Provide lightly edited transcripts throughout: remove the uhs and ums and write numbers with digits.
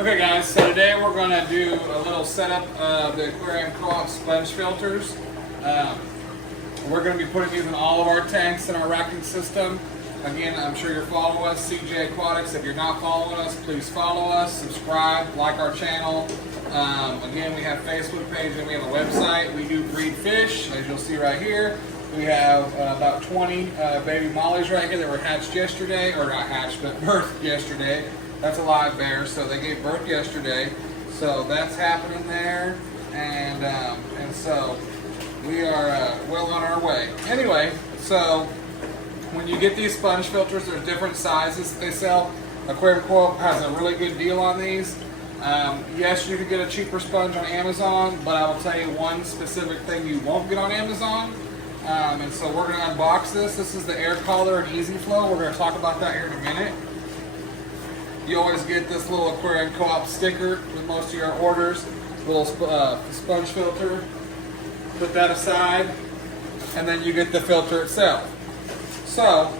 Okay guys, so today we're going to do a little setup of the Aquarium Co-op sponge filters. We're going to be putting these in all of our tanks in our racking system. Again, I'm sure you're following us, CJ Aquatics. If you're not following us, please follow us, subscribe, like our channel. Again, we have a Facebook page and we have a website. We do breed fish, as you'll see right here. We have about 20 baby mollies right here that were hatched yesterday, or not hatched, but birthed yesterday. That's a live bear, so they gave birth yesterday. So that's happening there, and so we are well on our way. Anyway, so when you get these sponge filters, there's different sizes that they sell. Aquarium Co-op has a really good deal on these. Yes, you can get a cheaper sponge on Amazon, but I will tell you one specific thing you won't get on Amazon. And so we're going to unbox this. This is the Air Collar and Easy Flow. We're going to talk about that here in a minute. You always get this little Aquarium Co-op sticker with most of your orders. Little sponge filter. Put that aside, and then you get the filter itself. So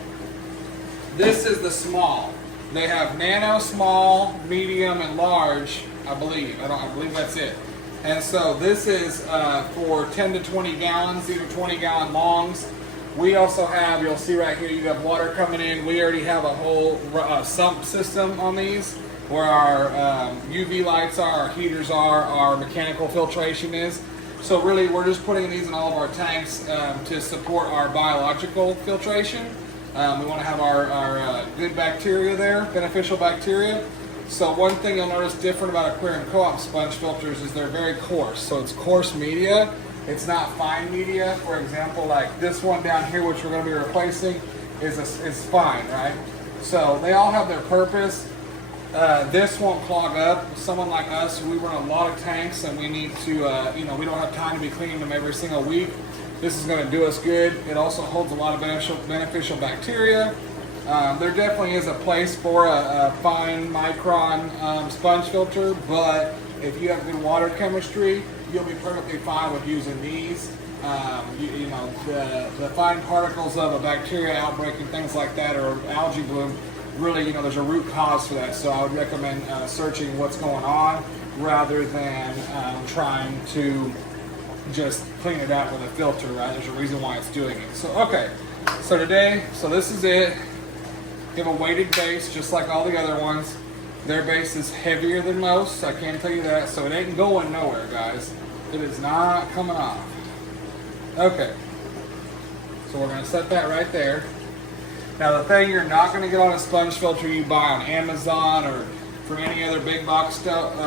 this is the small. They have nano, small, medium, and large. I believe. I believe that's it. And so this is for 10 to 20 gallons. These are 20-gallon longs. We also have, you'll see right here, you have water coming in. We already have a whole sump system on these where our UV lights are, our heaters are, our mechanical filtration is. So really, we're just putting these in all of our tanks to support our biological filtration. We want to have our good bacteria there, beneficial bacteria. So one thing you'll notice different about Aquarium Co-op sponge filters is they're very coarse. So it's coarse media. It's not fine media. For example, like this one down here, which we're going to be replacing, is fine, right? So they all have their purpose. This won't clog up. Someone like us, we run a lot of tanks, and we need to, we don't have time to be cleaning them every single week. This is going to do us good. It also holds a lot of beneficial bacteria. There definitely is a place for a fine micron sponge filter, but if you have good water chemistry, you'll be perfectly fine with using these. The fine particles of a bacteria outbreak and things like that, or algae bloom, really, there's a root cause for that. So I would recommend searching what's going on rather than trying to just clean it out with a filter, right? There's a reason why it's doing it. So, okay. So today, this is it. You have a weighted base, just like all the other ones. Their base is heavier than most, I can tell you that. So it ain't going nowhere, guys. It is not coming off. Okay. So we're going to set that right there. Now the thing you're not going to get on a sponge filter you buy on Amazon or from any other big box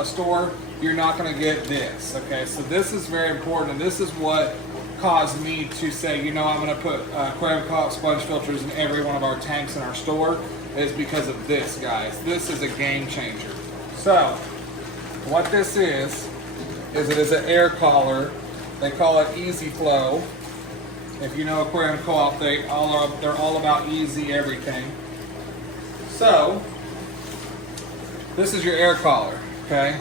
store, you're not going to get this. Okay, so this is very important, and this is what caused me to say, I'm going to put Aquarium Co-op sponge filters in every one of our tanks in our store, is because of this, guys. This is a game changer. So what this is it is an air collar. They call it Easy Flow. If you know Aquarium Co-op, they're all about easy everything. So this is your air collar, okay?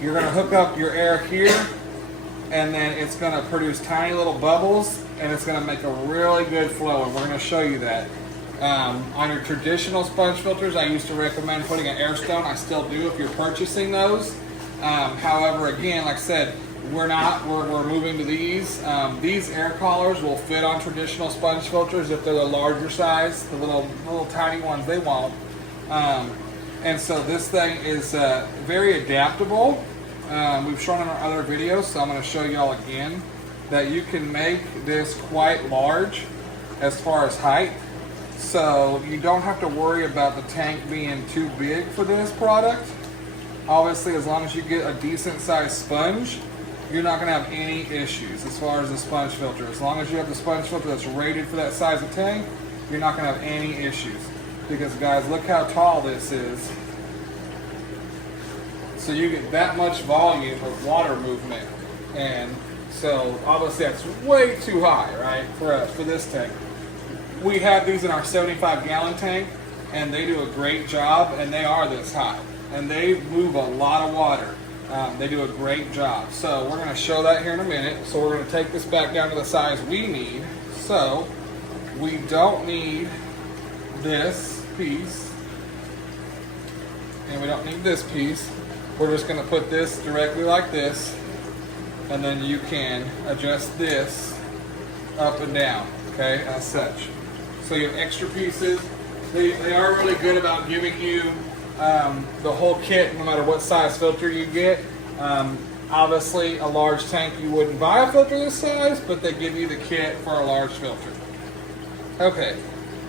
You're going to hook up your air here, and then it's going to produce tiny little bubbles, and it's going to make a really good flow, and we're going to show you that. On your traditional sponge filters, I used to recommend putting an air stone. I still do if you're purchasing those. However, again, like I said, we're moving to these. These air collars will fit on traditional sponge filters if they're the larger size. The little tiny ones, they won't. And so this thing is very adaptable. We've shown in our other videos, so I'm going to show y'all again that you can make this quite large as far as height. So you don't have to worry about the tank being too big for this product. Obviously, as long as you get a decent sized sponge, you're not going to have any issues as far as the sponge filter. As long as you have the sponge filter that's rated for that size of tank, you're not going to have any issues. Because guys, look how tall this is. So you get that much volume of water movement. And so obviously that's way too high, right, for this tank. We have these in our 75-gallon tank, and they do a great job, and they are this high. And they move a lot of water. They do a great job. So we're going to show that here in a minute. So we're going to take this back down to the size we need. So we don't need this piece, and we don't need this piece. We're just going to put this directly like this, and then you can adjust this up and down, okay, as such. So you have extra pieces. They are really good about giving you the whole kit, no matter what size filter you get. Obviously, a large tank, you wouldn't buy a filter this size, but they give you the kit for a large filter. Okay,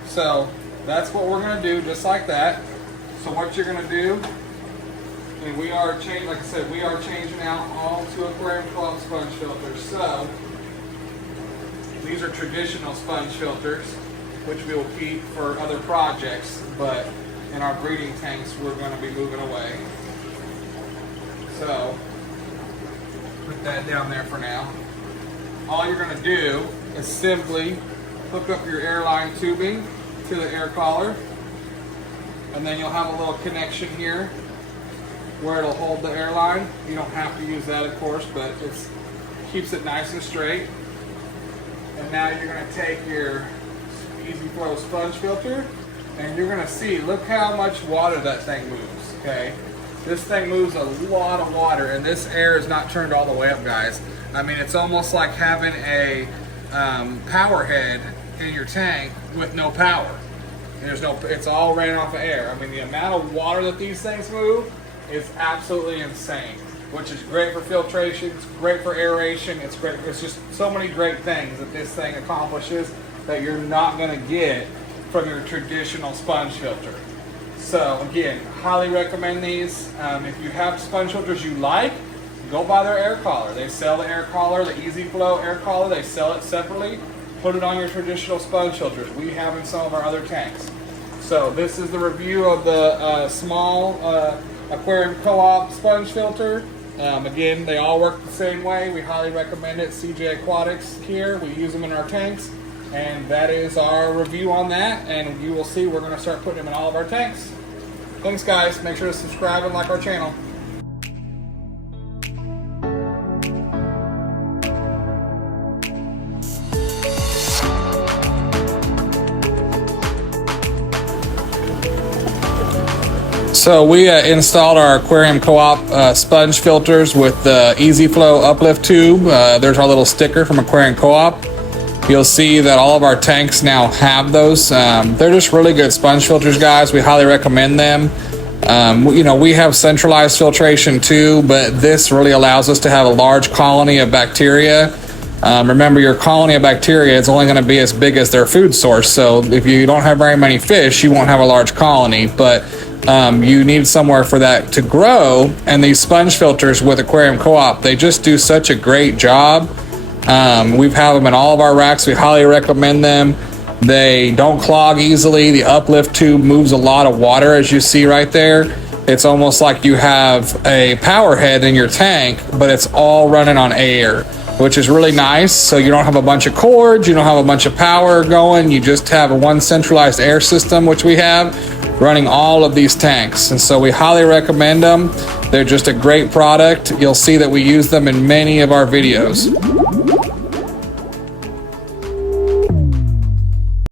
so that's what we're going to do, just like that. So what you're going to do, and we are changing, like I said, we are changing out all to aquarium co-op sponge filters. So these are traditional sponge filters, which we will keep for other projects, but in our breeding tanks, we're going to be moving away. So put that down there for now. All you're going to do is simply hook up your airline tubing to the air collar, and then you'll have a little connection here where it'll hold the airline. You don't have to use that, of course, but it keeps it nice and straight. And now you're going to take your Easy Flow sponge filter, and you're going to see, look how much water that thing moves, okay? This thing moves a lot of water, and this air is not turned all the way up, guys. I mean, it's almost like having a power head in your tank with no power. And it's all ran off of air. I mean, the amount of water that these things move is absolutely insane, which is great for filtration, it's great for aeration, it's great. It's just so many great things that this thing accomplishes that you're not going to get from your traditional sponge filter. So again, highly recommend these. If you have sponge filters you like, go buy their air collar. They sell the air collar, the Easy Flow air collar. They sell it separately. Put it on your traditional sponge filters. We have in some of our other tanks. So this is the review of the small aquarium co-op sponge filter. Again, they all work the same way. We highly recommend it. CJ Aquatics here. We use them in our tanks. And that is our review on that. And you will see we're going to start putting them in all of our tanks. Thanks, guys. Make sure to subscribe and like our channel. So we installed our aquarium co-op sponge filters with the Easy Flow uplift tube. There's our little sticker from Aquarium Co-op. You'll see that all of our tanks now have those. They're just really good sponge filters, guys. We highly recommend them. We have centralized filtration too, but this really allows us to have a large colony of bacteria. Remember, your colony of bacteria is only going to be as big as their food source. So if you don't have very many fish, you won't have a large colony, but you need somewhere for that to grow. And these sponge filters with Aquarium Co-op, they just do such a great job. We've had them in all of our racks. We highly recommend them. They don't clog easily. The uplift tube moves a lot of water, as you see right there. It's almost like you have a power head in your tank, but it's all running on air, which is really nice. So you don't have a bunch of cords, you don't have a bunch of power going, you just have one centralized air system, which we have, running all of these tanks. And so we highly recommend them. They're just a great product. You'll see that we use them in many of our videos.